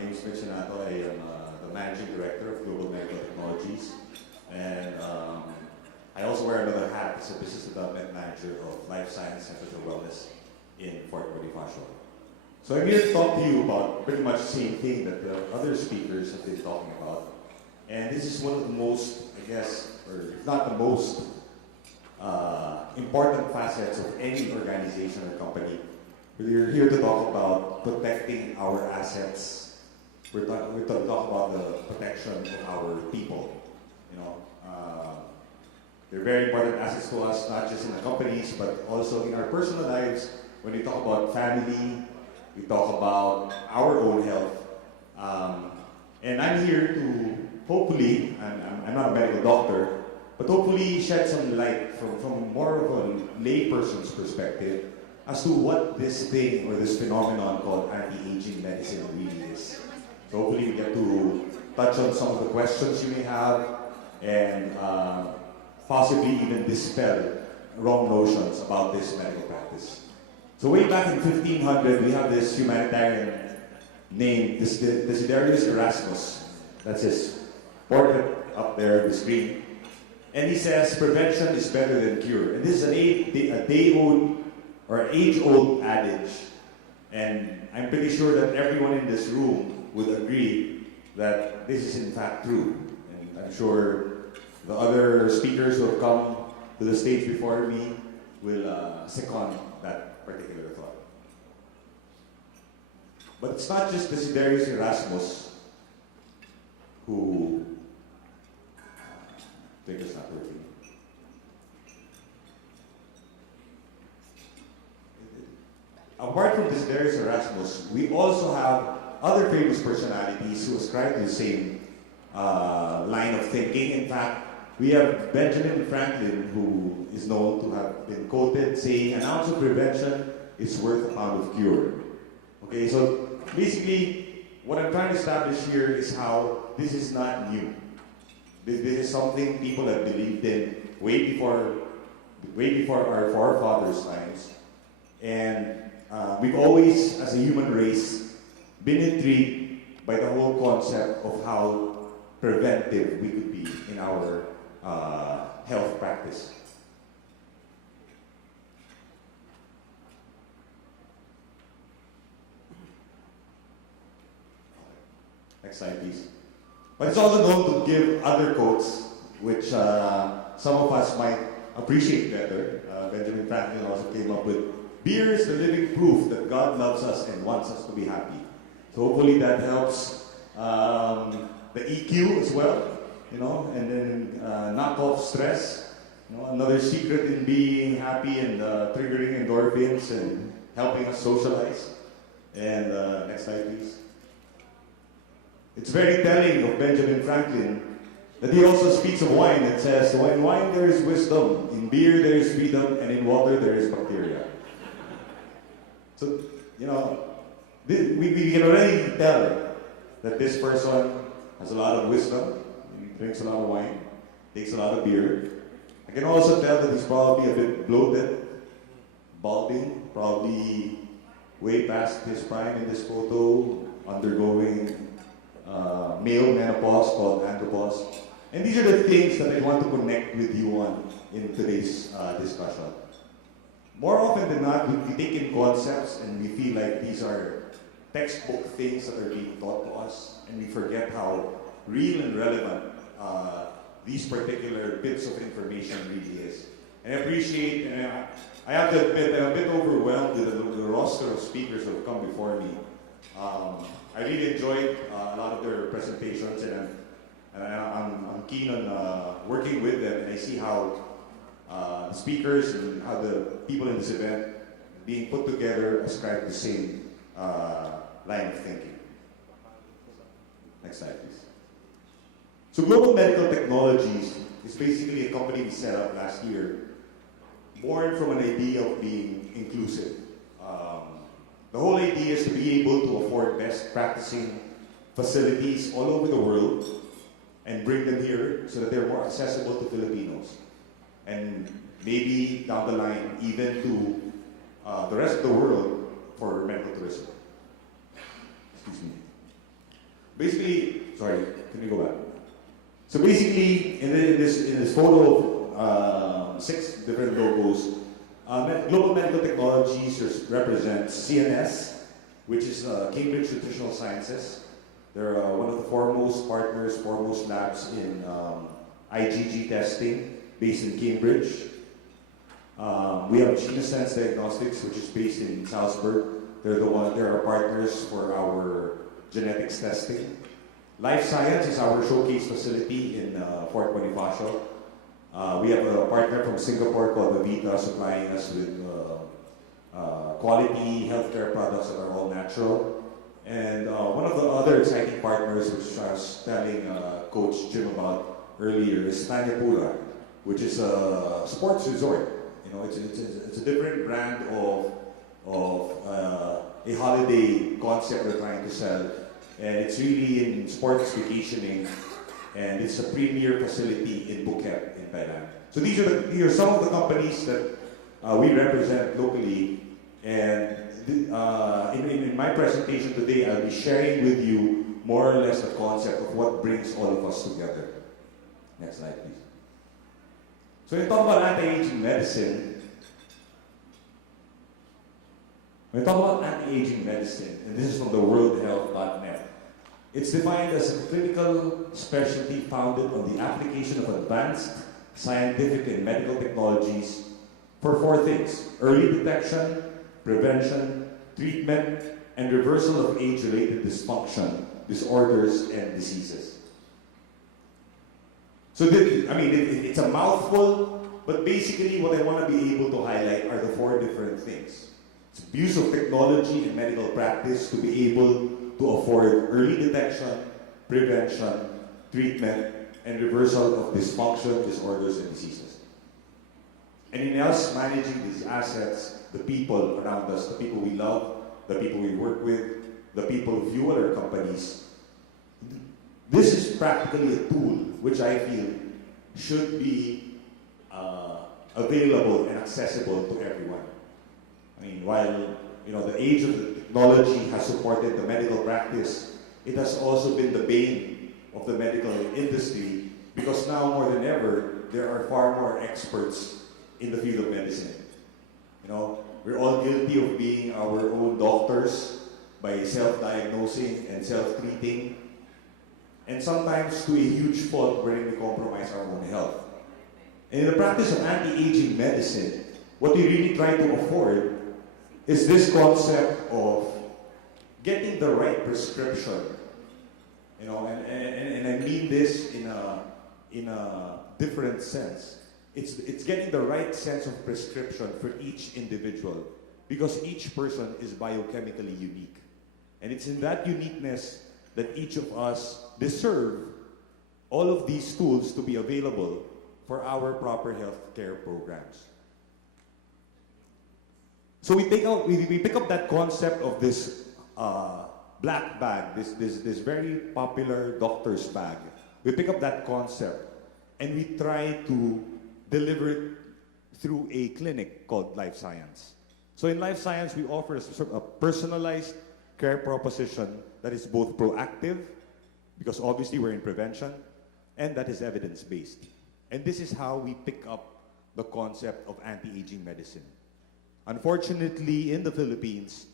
My name is Mitch Genato. I am the Managing Director of Global Medical Technologies. And I also wear another hat as a Business Development Manager of Life Science and Physical Wellness in Fort Bonifacio. So I'm here to talk to you about pretty much the same thing that the other speakers have been talking about. And this is one of the most, I guess, or if not the most important facets of any organization or company. We're here to talk about protecting our assets. We're to talk about the protection of our people. You know, they're very important assets to us, not just in the companies, but also in our personal lives. When we talk about family, we talk about our own health. And I'm here to hopefully, I'm not a medical doctor, but hopefully shed some light from more of a layperson's perspective as to what this thing or this phenomenon called anti-aging medicine really is. So hopefully we get to touch on some of the questions you may have and possibly even dispel wrong notions about this medical practice. So way back in 1500, we have this humanitarian named Desiderius Erasmus. That's his portrait up there, the screen. And he says prevention is better than cure. And this is a day-old or age-old adage. And I'm pretty sure that everyone in this room would agree that this is in fact true. And I'm sure the other speakers who have come to the stage before me will second that particular thought. But it's not just Desiderius Erasmus who I think it's not working. Apart from Desiderius Erasmus, we also have other famous personalities who ascribe to the same line of thinking. In fact, we have Benjamin Franklin, who is known to have been quoted saying, "An ounce of prevention is worth a pound of cure." Okay, so basically, what I'm trying to establish here is how this is not new. This is something people have believed in way before our forefathers' times. And we've always, as a human race, been intrigued by the whole concept of how preventive we could be in our health practice. Next slide, please. But it's also known to give other quotes, which some of us might appreciate better. Benjamin Franklin also came up with, "Beer is the living proof that God loves us and wants us to be happy." So hopefully that helps the EQ as well, you know, and then knock off stress. You know, another secret in being happy and triggering endorphins and helping us socialize. And next slide, please. It's very telling of Benjamin Franklin that he also speaks of wine and says, "In wine there is wisdom, in beer there is freedom, and in water there is bacteria." So, you know, we can already tell that this person has a lot of wisdom, he drinks a lot of wine, takes a lot of beer. I can also tell that he's probably a bit bloated, balding, probably way past his prime in this photo, undergoing male menopause called andropause. And these are the things that I want to connect with you on in today's discussion. More often than not, we take in concepts and we feel like these are textbook things that are being taught to us, and we forget how real and relevant these particular bits of information really is. And I appreciate, and I have to admit, I'm a bit overwhelmed with the roster of speakers who have come before me. I really enjoyed a lot of their presentations, and I'm keen on working with them. And I see how the speakers and how the people in this event being put together ascribe the same line of thinking. Next slide, please. So Global Medical Technologies is basically a company we set up last year, born from an idea of being inclusive. The whole idea is to be able to afford best practicing facilities all over the world and bring them here so that they're more accessible to Filipinos. And maybe down the line, even to the rest of the world for medical tourism. Excuse me. Basically, sorry, can we go back? So basically, in this photo of 6 different logos, Global Medical Technologies represents CNS, which is Cambridge Nutritional Sciences. They're one of the foremost partners, foremost labs in IgG testing, based in Cambridge. We have Genato Diagnostics, which is based in Salzburg. They're our partners for our genetics testing. Life Science is our showcase facility in Fort Bonifacio. We have a partner from Singapore called Avita supplying us with quality healthcare products that are all natural. And one of the other exciting partners, which I was telling Coach Jim about earlier, is Tanyapura, which is a sports resort. You know, it's a different brand of a holiday concept we're trying to sell. And it's really in sports vacationing, and it's a premier facility in Phuket, in Thailand. So these are some of the companies that we represent locally. And in my presentation today, I'll be sharing with you more or less the concept of what brings all of us together. Next slide, please. So when we talk about anti-aging medicine, and this is from the worldhealth.net, it's defined as a clinical specialty founded on the application of advanced scientific and medical technologies for 4 things: early detection, prevention, treatment, and reversal of age-related dysfunction, disorders, and diseases. So it's a mouthful, but basically what I want to be able to highlight are the 4 different things. It's use of technology in medical practice to be able to afford early detection, prevention, treatment, and reversal of dysfunction, disorders, and diseases. And in us managing these assets, the people around us, the people we love, the people we work with, the people who fuel our companies, this is practically a tool which I feel should be available and accessible to everyone. I mean, while the age of the technology has supported the medical practice, it has also been the bane of the medical industry, because now more than ever, there are far more experts in the field of medicine. We're all guilty of being our own doctors by self-diagnosing and self-treating, and sometimes to a huge fault wherein we compromise our own health. And in the practice of anti-aging medicine, what we really try to afford is this concept of getting the right prescription. And I mean this in a different sense. It's getting the right sense of prescription for each individual, because each person is biochemically unique. And it's in that uniqueness that each of us deserve all of these tools to be available for our proper healthcare programs. So we pick up that concept of this black bag, this very popular doctor's bag. We pick up that concept and we try to deliver it through a clinic called Life Science. So in Life Science, we offer a personalized care proposition that is both proactive, because obviously we're in prevention, and that is evidence-based. And this is how we pick up the concept of anti-aging medicine. Unfortunately, in the Philippines,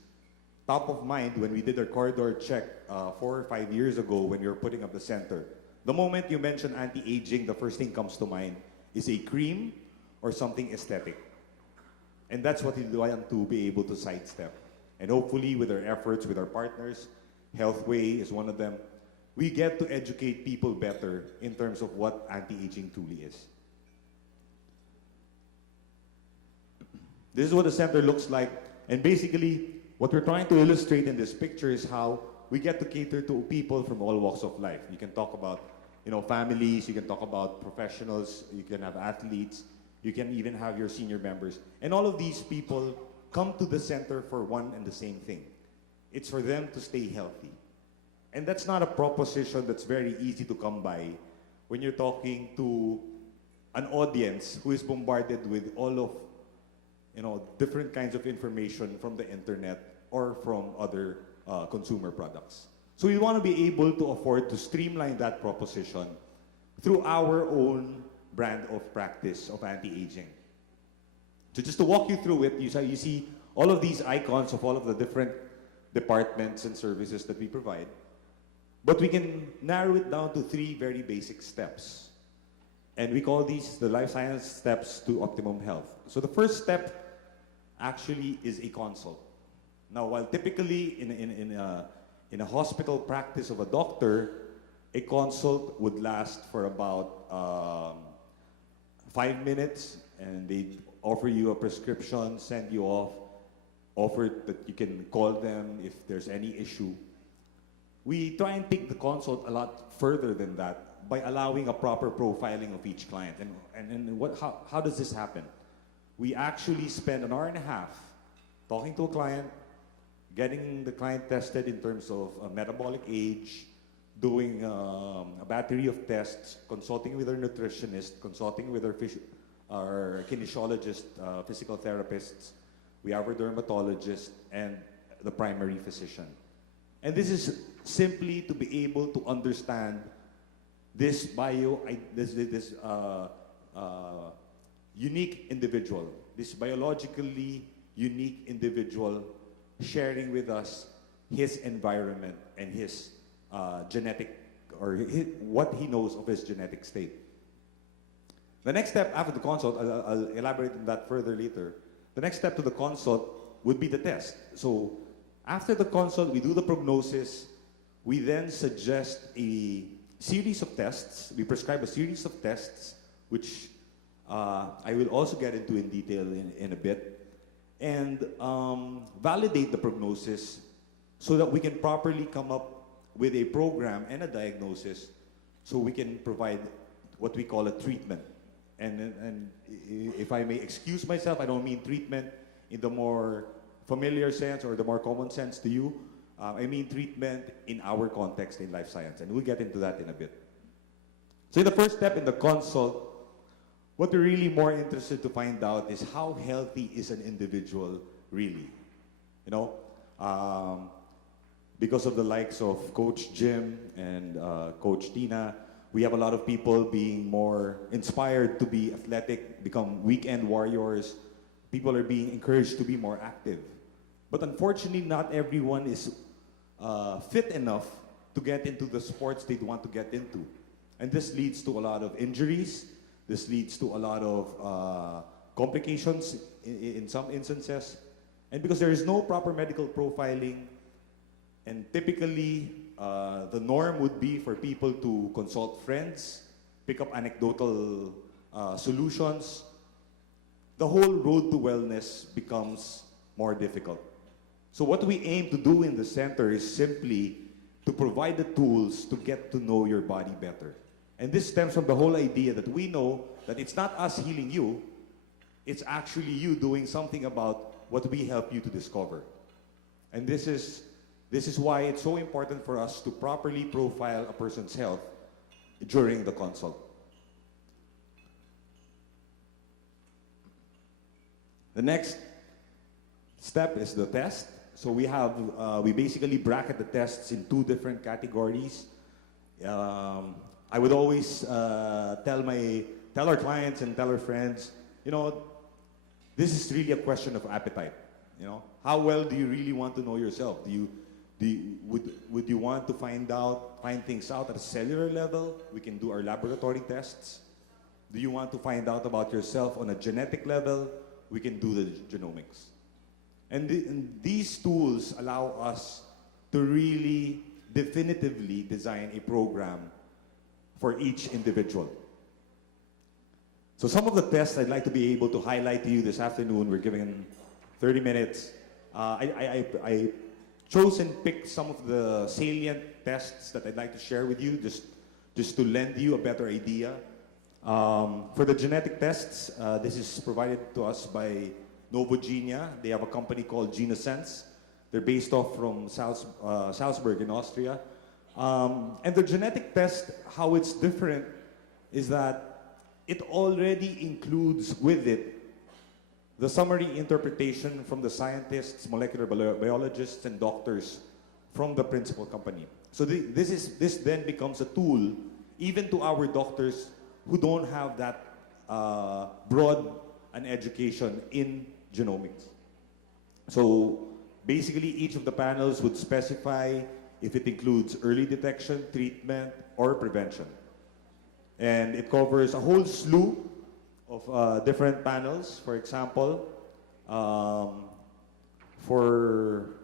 top of mind when we did our corridor check 4 or 5 years ago when we were putting up the center, the moment you mention anti-aging, the first thing comes to mind is a cream or something aesthetic. And that's what we want to be able to sidestep. And hopefully with our efforts, with our partners, Healthway is one of them, we get to educate people better in terms of what anti-aging truly is. This is what the center looks like. And basically, what we're trying to illustrate in this picture is how we get to cater to people from all walks of life. You can talk about, families, you can talk about professionals, you can have athletes, you can even have your senior members. And all of these people come to the center for one and the same thing. It's for them to stay healthy. And that's not a proposition that's very easy to come by when you're talking to an audience who is bombarded with all of different kinds of information from the internet or from other consumer products. So we want to be able to afford to streamline that proposition through our own brand of practice of anti-aging. So just to walk you through it, you see all of these icons of all of the different departments and services that we provide. But we can narrow it down to 3 very basic steps. And we call these the life science steps to optimum health. So the first step actually is a consult. Now, while typically in a hospital practice of a doctor, a consult would last for about 5 minutes, and they offer you a prescription, send you off, offer that you can call them if there's any issue. We try and take the consult a lot further than that by allowing a proper profiling of each client. And how does this happen? We actually spend an hour and a half talking to a client, getting the client tested in terms of metabolic age, doing a battery of tests, consulting with our nutritionist, consulting with our kinesiologist, physical therapists. We have our dermatologist and the primary physician. And this is simply to be able to understand this unique individual, this biologically unique individual sharing with us his environment and his genetic, or what he knows of his genetic state. The next step after the consult, I'll elaborate on that further later. The next step to the consult would be the test. So after the consult, we do the prognosis. We then suggest a series of tests. We prescribe a series of tests, which I will also get into in detail in a bit, and validate the prognosis so that we can properly come up with a program and a diagnosis so we can provide what we call a treatment. And if I may excuse myself, I don't mean treatment in the more familiar sense or the more common sense to you. I mean treatment in our context in life science, and we'll get into that in a bit. So the first step in the consult, what we're really more interested to find out is how healthy is an individual really. You know, because of the likes of Coach Jim and Coach Tina, we have a lot of people being more inspired to be athletic, become weekend warriors. People are being encouraged to be more active. But unfortunately, not everyone is fit enough to get into the sports they want to get into. And this leads to a lot of injuries. This leads to a lot of complications in some instances. And because there is no proper medical profiling, and typically the norm would be for people to consult friends, pick up anecdotal solutions, the whole road to wellness becomes more difficult. So what we aim to do in the center is simply to provide the tools to get to know your body better. And this stems from the whole idea that we know that it's not us healing you, it's actually you doing something about what we help you to discover. And this is why it's so important for us to properly profile a person's health during the consult. The next step is the test. So we basically bracket the tests in 2 different categories. I would always tell our clients and tell our friends, you know, this is really a question of appetite. You know, how well do you really want to know yourself? Would you want to find things out at a cellular level? We can do our laboratory tests. Do you want to find out about yourself on a genetic level? We can do the genomics. And these tools allow us to really definitively design a program for each individual. So some of the tests I'd like to be able to highlight to you this afternoon. We're giving 30 minutes. I chose and picked some of the salient tests that I'd like to share with you, just to lend you a better idea. For the genetic tests, this is provided to us by Novogenia. They have a company called GenaSense. They're based off from Salzburg in Austria. And the genetic test, how it's different is that it already includes with it the summary interpretation from the scientists, molecular biologists, and doctors from the principal company. So this then becomes a tool even to our doctors who don't have that broad an education in genomics. So basically each of the panels would specify if it includes early detection, treatment, or prevention. And it covers a whole slew of different panels. For example, for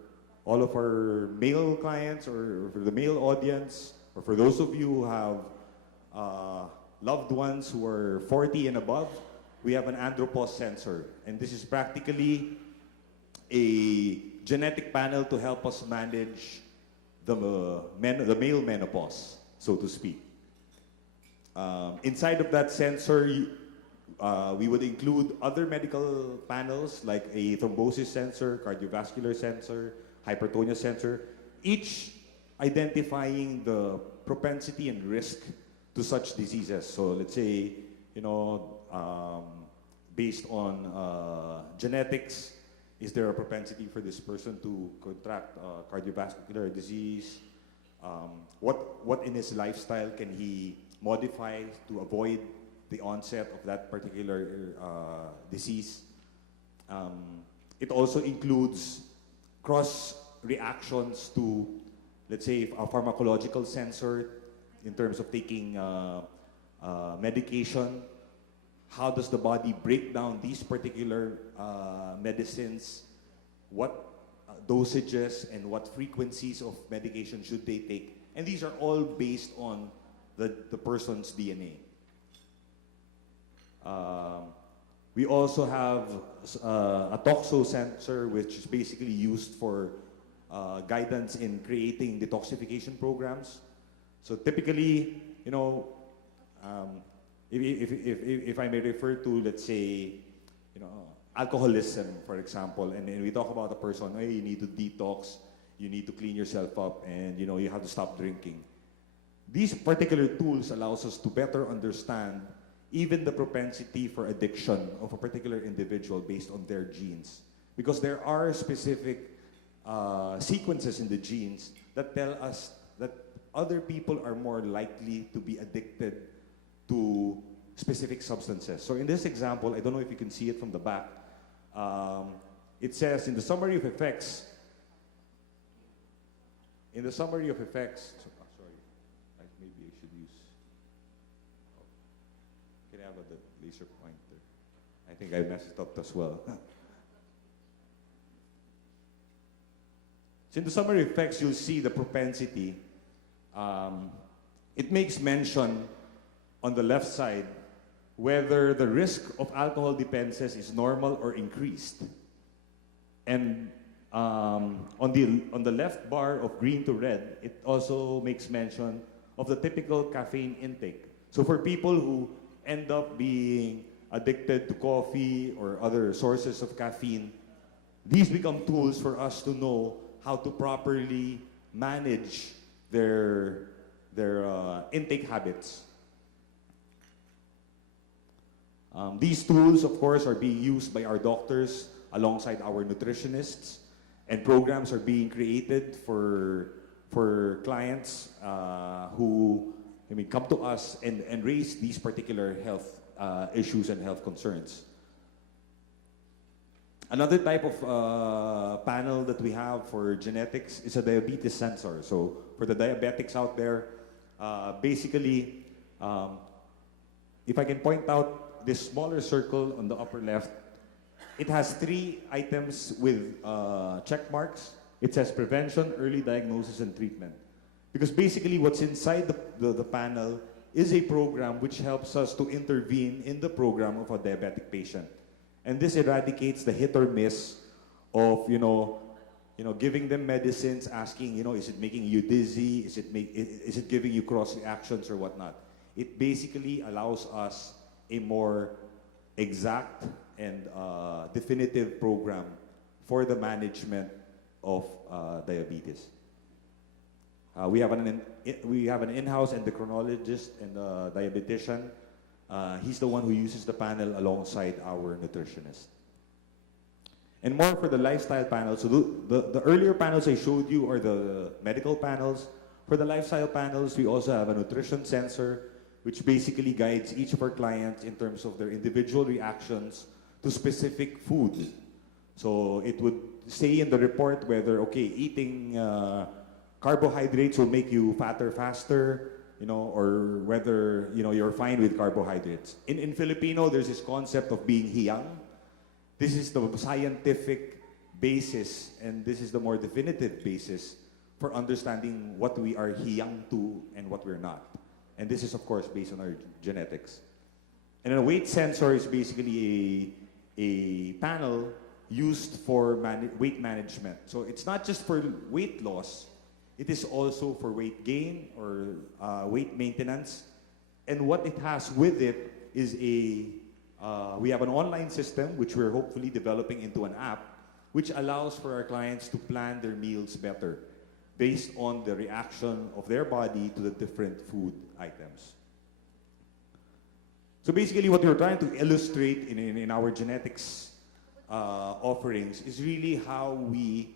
all of our male clients or for the male audience, or for those of you who have loved ones who are 40 and above, we have an andropause sensor. And this is practically a genetic panel to help us manage the male menopause, so to speak. Inside of that sensor, we would include other medical panels like a thrombosis sensor, cardiovascular sensor, hypertonia sensor, each identifying the propensity and risk to such diseases. So let's say, based on genetics, is there a propensity for this person to contract cardiovascular disease? What in his lifestyle can he modify to avoid the onset of that particular disease? It also includes cross reactions to, let's say, a pharmacological sensor in terms of taking medication. How does the body break down these particular medicines? What dosages and what frequencies of medication should they take? And these are all based on the person's DNA. We also have a toxo sensor, which is basically used for guidance in creating detoxification programs. So typically, if I may refer to, let's say, alcoholism, for example, and we talk about a person, hey, you need to detox, you need to clean yourself up, and you have to stop drinking. These particular tools allows us to better understand even the propensity for addiction of a particular individual based on their genes. Because there are specific sequences in the genes that tell us that other people are more likely to be addicted to specific substances. So in this example, I don't know if you can see it from the back, it says in the summary of effects, maybe I should use, can I have the laser pointer? I think I messed it up as well. So in the summary effects, you'll see the propensity. It makes mention on the left side whether the risk of alcohol dependence is normal or increased. And on the left bar of green to red, it also makes mention of the typical caffeine intake. So for people who end up being addicted to coffee or other sources of caffeine, these become tools for us to know how to properly manage their intake habits. These tools, of course, are being used by our doctors alongside our nutritionists, and programs are being created for clients who come to us and raise these particular health issues and health concerns. Another type of panel that we have for genetics is a diabetes sensor. So for the diabetics out there, basically, if I can point out this smaller circle on the upper left, it has 3 items with check marks. It says prevention, early diagnosis, and treatment. Because basically what's inside the panel is a program which helps us to intervene in the program of a diabetic patient. And this eradicates the hit or miss of, giving them medicines, asking, is it making you dizzy? Is it giving you cross reactions or whatnot? It basically allows us a more exact and definitive program for the management of diabetes. We have an in-house endocrinologist and a diabetician. He's the one who uses the panel alongside our nutritionist. And more for the lifestyle panel. So the earlier panels I showed you are the medical panels. For the lifestyle panels, we also have a nutrition sensor, which basically guides each of our clients in terms of their individual reactions to specific food. So it would say in the report whether, okay, eating carbohydrates will make you fatter faster, or whether, you're fine with carbohydrates. In Filipino, there's this concept of being hiyang. This is the scientific basis, and this is the more definitive basis for understanding what we are hiyang to and what we're not. And this is, of course, based on our genetics. And a weight sensor is basically a panel used for weight management. So it's not just for weight loss, it is also for weight gain or weight maintenance. And what it has with it is we have an online system which we're hopefully developing into an app which allows for our clients to plan their meals better based on the reaction of their body to the different food items. So basically what we're trying to illustrate in our genetics offerings is really how we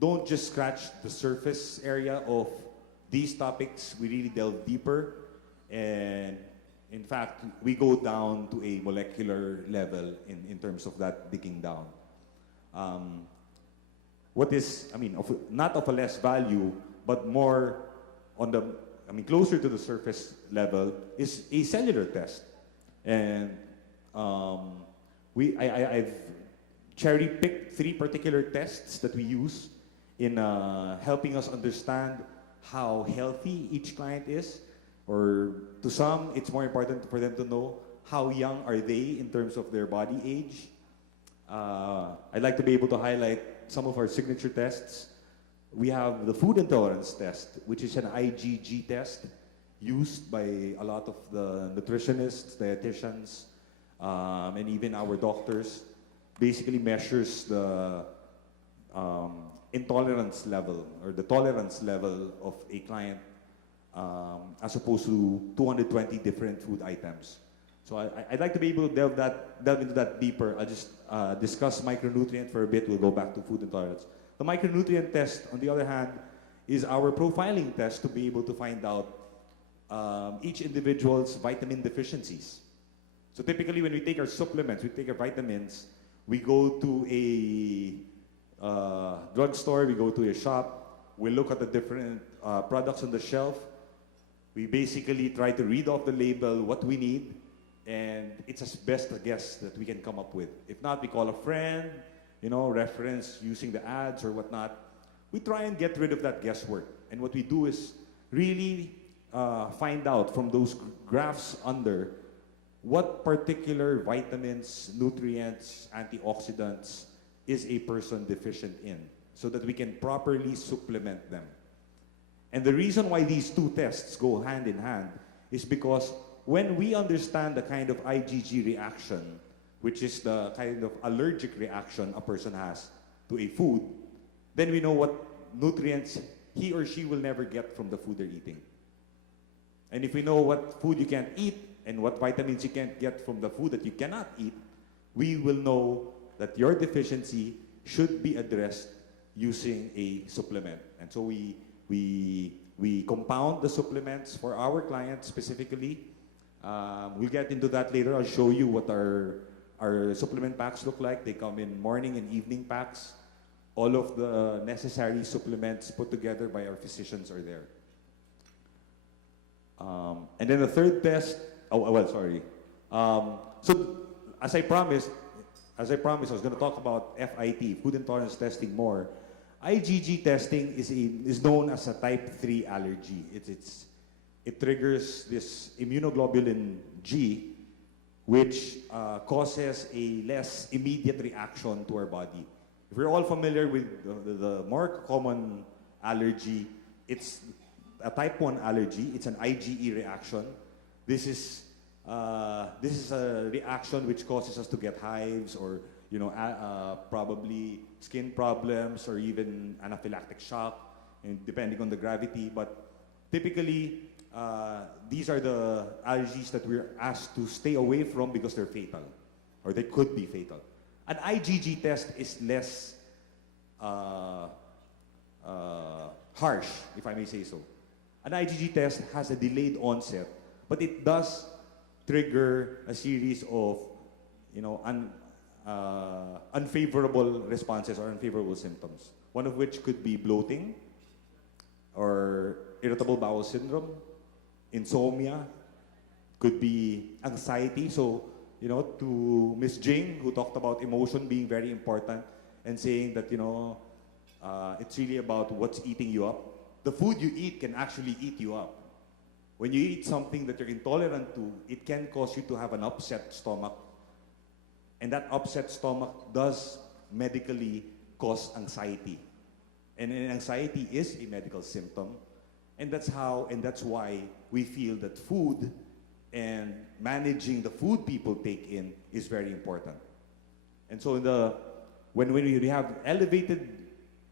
don't just scratch the surface area of these topics, we really delve deeper, and in fact, we go down to a molecular level in terms of that digging down. What is, not of a less value, but more on the, closer to the surface level is a cellular test. And I've cherry-picked 3 particular tests that we use in helping us understand how healthy each client is, or to some, it's more important for them to know how young are they in terms of their body age. I'd like to be able to highlight some of our signature tests. We have the food intolerance test, which is an IgG test used by a lot of the nutritionists, dietitians, and even our doctors. Basically measures the intolerance level or the tolerance level of a client as opposed to 220 different food items. So I'd like to be able to delve into that deeper. I'll just discuss micronutrient for a bit. We'll go back to food intolerance. The micronutrient test, on the other hand, is our profiling test to be able to find out each individual's vitamin deficiencies. So typically when we take our supplements, we take our vitamins, we go to a drugstore, we go to a shop, we look at the different products on the shelf, we basically try to read off the label what we need, and it's as best a guess that we can come up with. If not, we call a friend, reference using the ads or whatnot. We try and get rid of that guesswork. And what we do is really find out from those graphs under what particular vitamins, nutrients, antioxidants is a person deficient in, so that we can properly supplement them. And the reason why these 2 tests go hand in hand is because when we understand the kind of IgG reaction, which is the kind of allergic reaction a person has to a food, then we know what nutrients he or she will never get from the food they're eating. And if we know what food you can't eat and what vitamins you can't get from the food that you cannot eat, we will know that your deficiency should be addressed using a supplement. And so we compound the supplements for our clients specifically. We'll get into that later. I'll show you what our supplement packs look like. They come in morning and evening packs. All of the necessary supplements put together by our physicians are there. And then the third test, so as I promised, I was going to talk about FIT, food intolerance testing more. IgG testing is known as a type 3 allergy. It triggers this immunoglobulin G, which causes a less immediate reaction to our body. If we're all familiar with the more common allergy, it's a type 1 allergy. It's an IgE reaction. This is a reaction which causes us to get hives or probably skin problems or even anaphylactic shock, and depending on the gravity. But typically, these are the allergies that we're asked to stay away from because they're fatal, or they could be fatal. An IgG test is less harsh, if I may say so. An IgG test has a delayed onset, but it does trigger a series of, unfavorable responses or unfavorable symptoms. One of which could be bloating, or irritable bowel syndrome, insomnia, could be anxiety. So, to Miss Jing, who talked about emotion being very important and saying that, it's really about what's eating you up. The food you eat can actually eat you up. When you eat something that you're intolerant to, it can cause you to have an upset stomach. And that upset stomach does medically cause anxiety. And anxiety is a medical symptom. And that's why we feel that food and managing the food people take in is very important. And so when we have elevated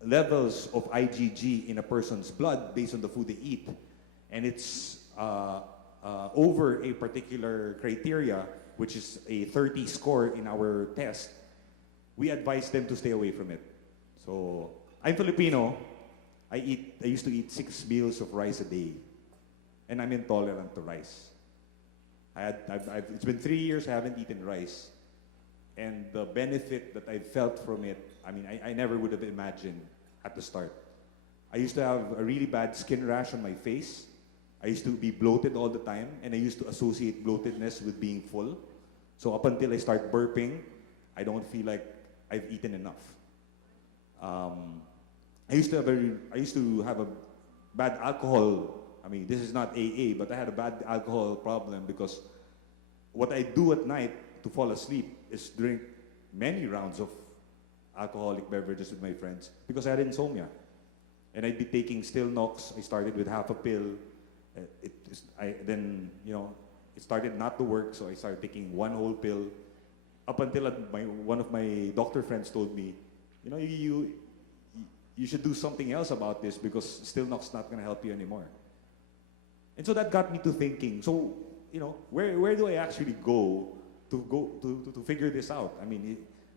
levels of IgG in a person's blood based on the food they eat, and it's over a particular criteria, which is a 30 score in our test, we advise them to stay away from it. So, I'm Filipino. I used to eat 6 meals of rice a day, and I'm intolerant to rice. It's been 3 years I haven't eaten rice, and the benefit that I felt from it, I never would have imagined at the start. I used to have a really bad skin rash on my face. I used to be bloated all the time, and I used to associate bloatedness with being full. So up until I start burping, I don't feel like I've eaten enough. I used to have a bad alcohol. This is not AA, but I had a bad alcohol problem because what I do at night to fall asleep is drink many rounds of alcoholic beverages with my friends because I had insomnia. And I'd be taking Stilnox. I started with half a pill. It started not to work, so I started taking one whole pill. Up until one of my doctor friends told me, you should do something else about this because Stilnox not going to help you anymore. And so that got me to thinking. So, where do I actually go to figure this out?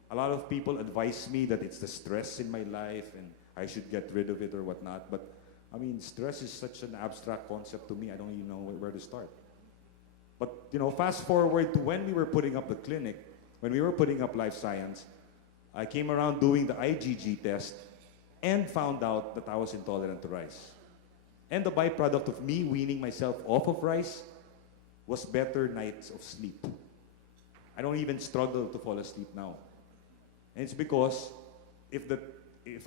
A lot of people advise me that it's the stress in my life and I should get rid of it or whatnot. But stress is such an abstract concept to me. I don't even know where to start. But fast forward to when we were putting up the clinic, when we were putting up Life Science, I came around doing the IgG test and found out that I was intolerant to rice. And the byproduct of me weaning myself off of rice was better nights of sleep. I don't even struggle to fall asleep now. And it's because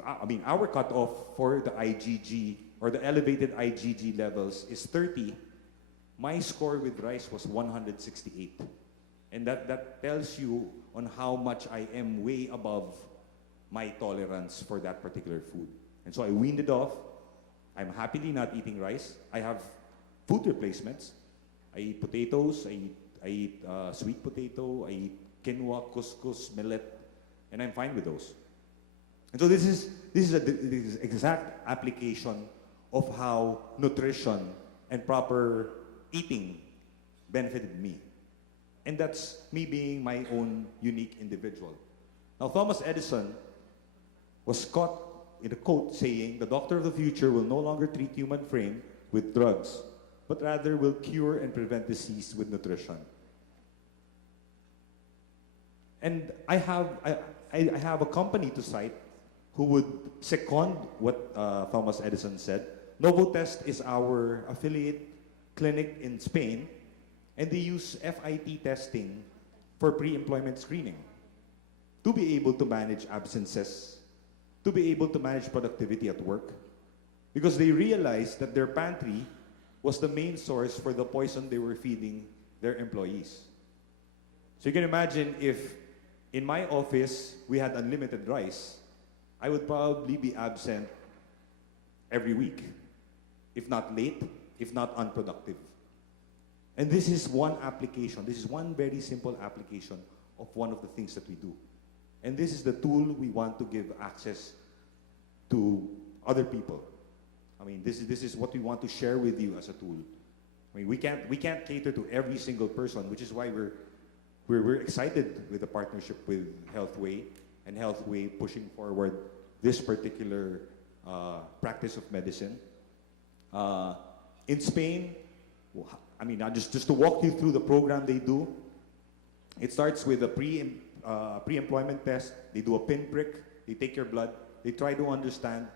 our cutoff for the IgG or the elevated IgG levels is 30. My score with rice was 168. And that tells you on how much I am way above my tolerance for that particular food. And so I weaned it off. I'm happily not eating rice. I have food replacements. I eat potatoes, I eat sweet potato, I eat quinoa, couscous, millet, and I'm fine with those. And so this is exact application of how nutrition and proper eating benefited me. And that's me being my own unique individual. Now, Thomas Edison was caught in a quote saying, "The doctor of the future will no longer treat human frame with drugs, but rather will cure and prevent disease with nutrition." And I have a company to cite who would second what Thomas Edison said. Novotest is our affiliate clinic in Spain, and they use FIT testing for pre-employment screening to be able to manage absences, to be able to manage productivity at work, because they realized that their pantry was the main source for the poison they were feeding their employees. So you can imagine if in my office we had unlimited rice, I would probably be absent every week, if not late, if not unproductive. And this is one application. This is one very simple application of one of the things that we do. And this is the tool we want to give access to other people. This is what we want to share with you as a tool. We can't cater to every single person, which is why we're excited with the partnership with Healthway and Healthway pushing forward this particular practice of medicine. In Spain, I mean, just to walk you through the program they do, it starts with a pre-employment test. They do a pinprick. They take your blood. They try to understand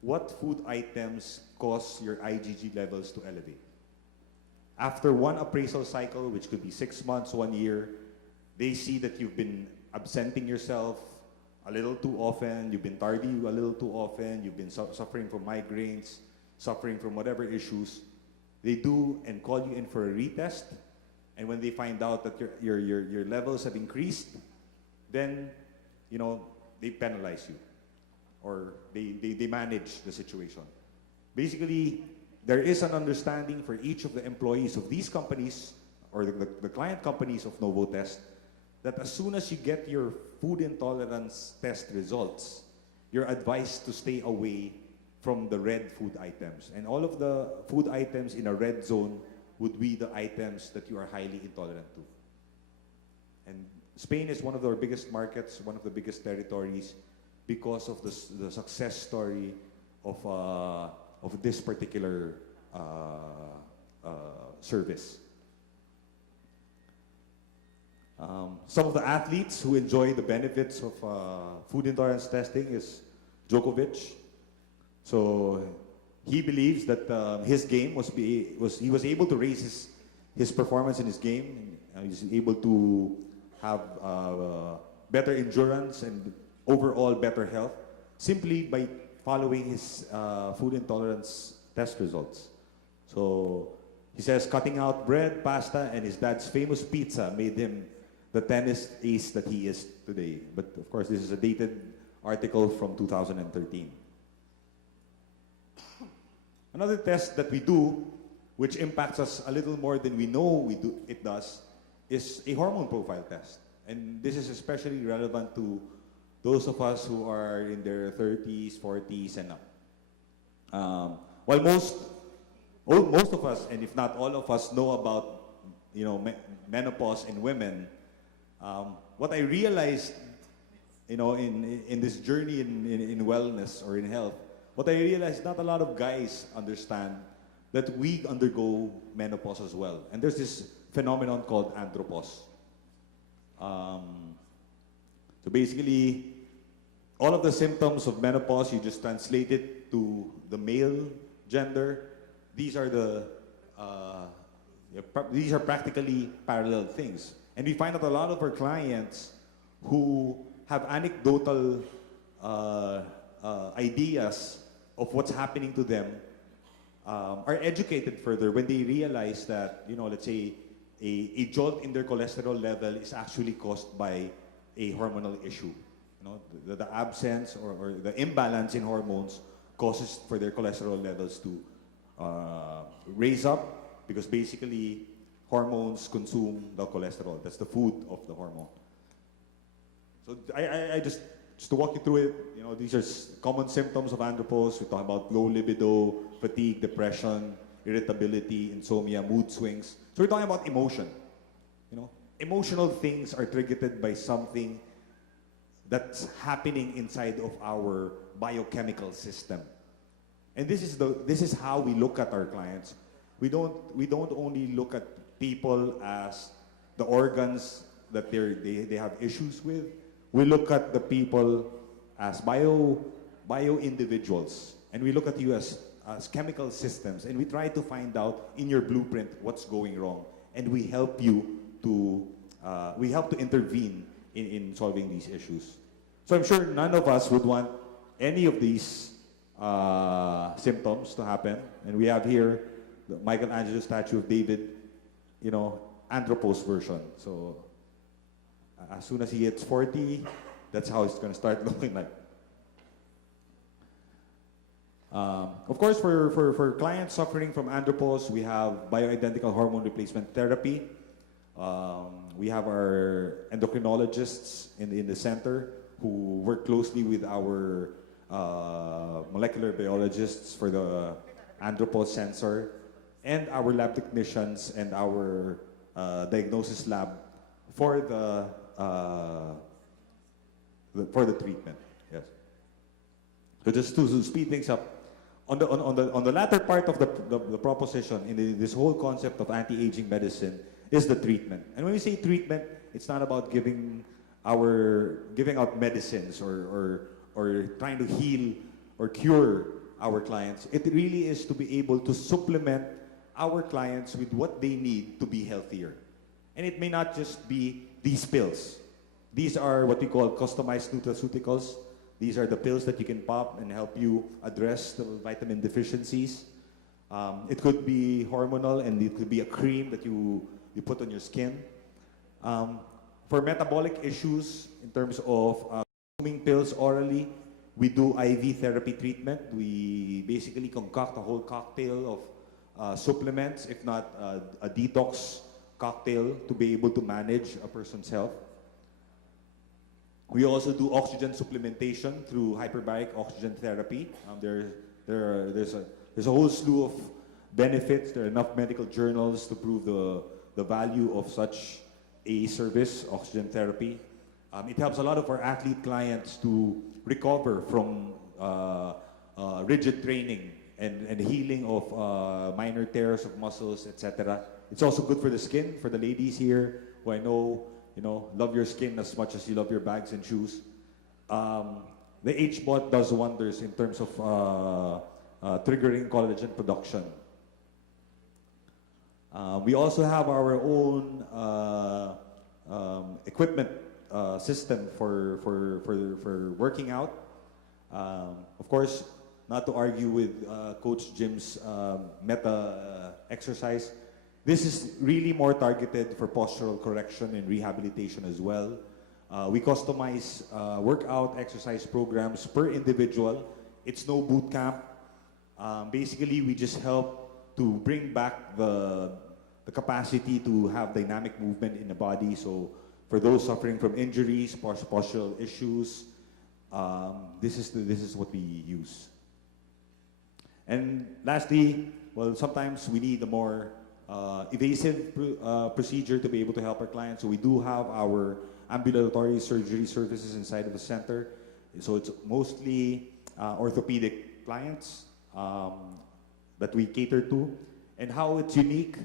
what food items cause your IgG levels to elevate. After one appraisal cycle, which could be 6 months, 1 year, they see that you've been absenting yourself a little too often, you've been tardy a little too often, you've been suffering from migraines, suffering from whatever issues. They do and call you in for a retest, and when they find out that your levels have increased, then, you know, they penalize you, or they manage the situation. Basically, there is an understanding for each of the employees of these companies, or the client companies of Novotest, that as soon as you get your food intolerance test results, you're advised to stay away from the red food items. And all of the food items in a red zone would be the items that you are highly intolerant to. And Spain is one of our biggest markets, one of the biggest territories, because of the success story of this particular service. Some of the athletes who enjoy the benefits of food intolerance testing is Djokovic. So he believes that his game he was able to raise his performance in his game. He's able to have better endurance and overall better health simply by following his food intolerance test results. So he says cutting out bread, pasta, and his dad's famous pizza made him the tennis ace that he is today. But of course, this is a dated article from 2013. Another test that we do, which impacts us a little more than we know it does, is a hormone profile test. And this is especially relevant to those of us who are in their 30s, 40s, and up. While most of us, and if not all of us, know about, you know, menopause in women, what I realized, you know, in this journey in wellness or in health, what I realized, not a lot of guys understand that we undergo menopause as well. And there's this phenomenon called andropause. So basically, all of the symptoms of menopause, you just translate it to the male gender. These are these are practically parallel things. And we find that a lot of our clients who have anecdotal ideas of what's happening to them are educated further when they realize that, you know, let's say a jolt in their cholesterol level is actually caused by a hormonal issue. You know, the absence or the imbalance in hormones causes for their cholesterol levels to raise up, because basically hormones consume the cholesterol. That's the food of the hormone. So I just to walk you through it, you know, these are common symptoms of andropause. We talk about low libido, fatigue, depression, irritability, insomnia, mood swings. So we're talking about emotion. You know, emotional things are triggered by something that's happening inside of our biochemical system. And this is how we look at our clients. We don't only look at people as the organs that they have issues with. We look at the people as bio individuals, and we look at you as chemical systems, and we try to find out in your blueprint what's going wrong, and we help you to intervene in solving these issues. So I'm sure none of us would want any of these symptoms to happen, and we have here the Michelangelo statue of David, you know, andropause version. So as soon as he hits 40, that's how it's going to start looking like. Of course, for clients suffering from andropause, we have bioidentical hormone replacement therapy. We have our endocrinologists in the center who work closely with our molecular biologists for the andropause sensor, and our lab technicians and our diagnosis lab for the treatment. Yes. So just to speed things up, on the latter part of the proposition in this whole concept of anti-aging medicine is the treatment. And when we say treatment, it's not about giving out medicines or trying to heal or cure our clients. It really is to be able to supplement our clients with what they need to be healthier. And it may not just be these pills. These are what we call customized nutraceuticals. These are the pills that you can pop and help you address the vitamin deficiencies. It could be hormonal, and it could be a cream that you put on your skin. For metabolic issues, in terms of consuming pills orally, we do IV therapy treatment. We basically concoct a whole cocktail of supplements, if not a detox cocktail, to be able to manage a person's health. We also do oxygen supplementation through hyperbaric oxygen therapy. There's a whole slew of benefits. There are enough medical journals to prove the value of such a service, oxygen therapy. It helps a lot of our athlete clients to recover from rigid training and healing of minor tears of muscles, etc. It's also good for the skin, for the ladies here who I know, love your skin as much as you love your bags and shoes. The HBOT does wonders in terms of triggering collagen production. We also have our own equipment system for working out. Of course, not to argue with Coach Jim's meta exercise. This is really more targeted for postural correction and rehabilitation as well. We customize workout exercise programs per individual. It's no boot camp. Basically, we just help to bring back the capacity to have dynamic movement in the body. So for those suffering from injuries, postural issues, this is what we use. And lastly, well, sometimes we need a more evasive procedure to be able to help our clients. So we do have our ambulatory surgery services inside of the center. So it's mostly orthopedic clients that we cater to. And how it's unique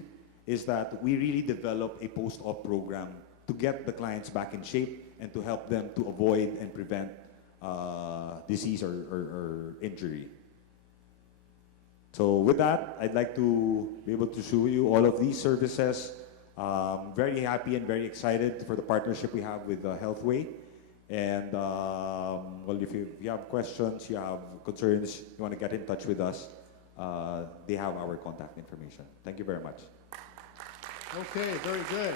is that we really develop a post-op program to get the clients back in shape and to help them to avoid and prevent disease or injury. So with that, I'd like to be able to show you all of these services. Very happy and very excited for the partnership we have with Healthway. And well, if you have questions, you have concerns, you want to get in touch with us, they have our contact information. Thank you very much. Okay, very good.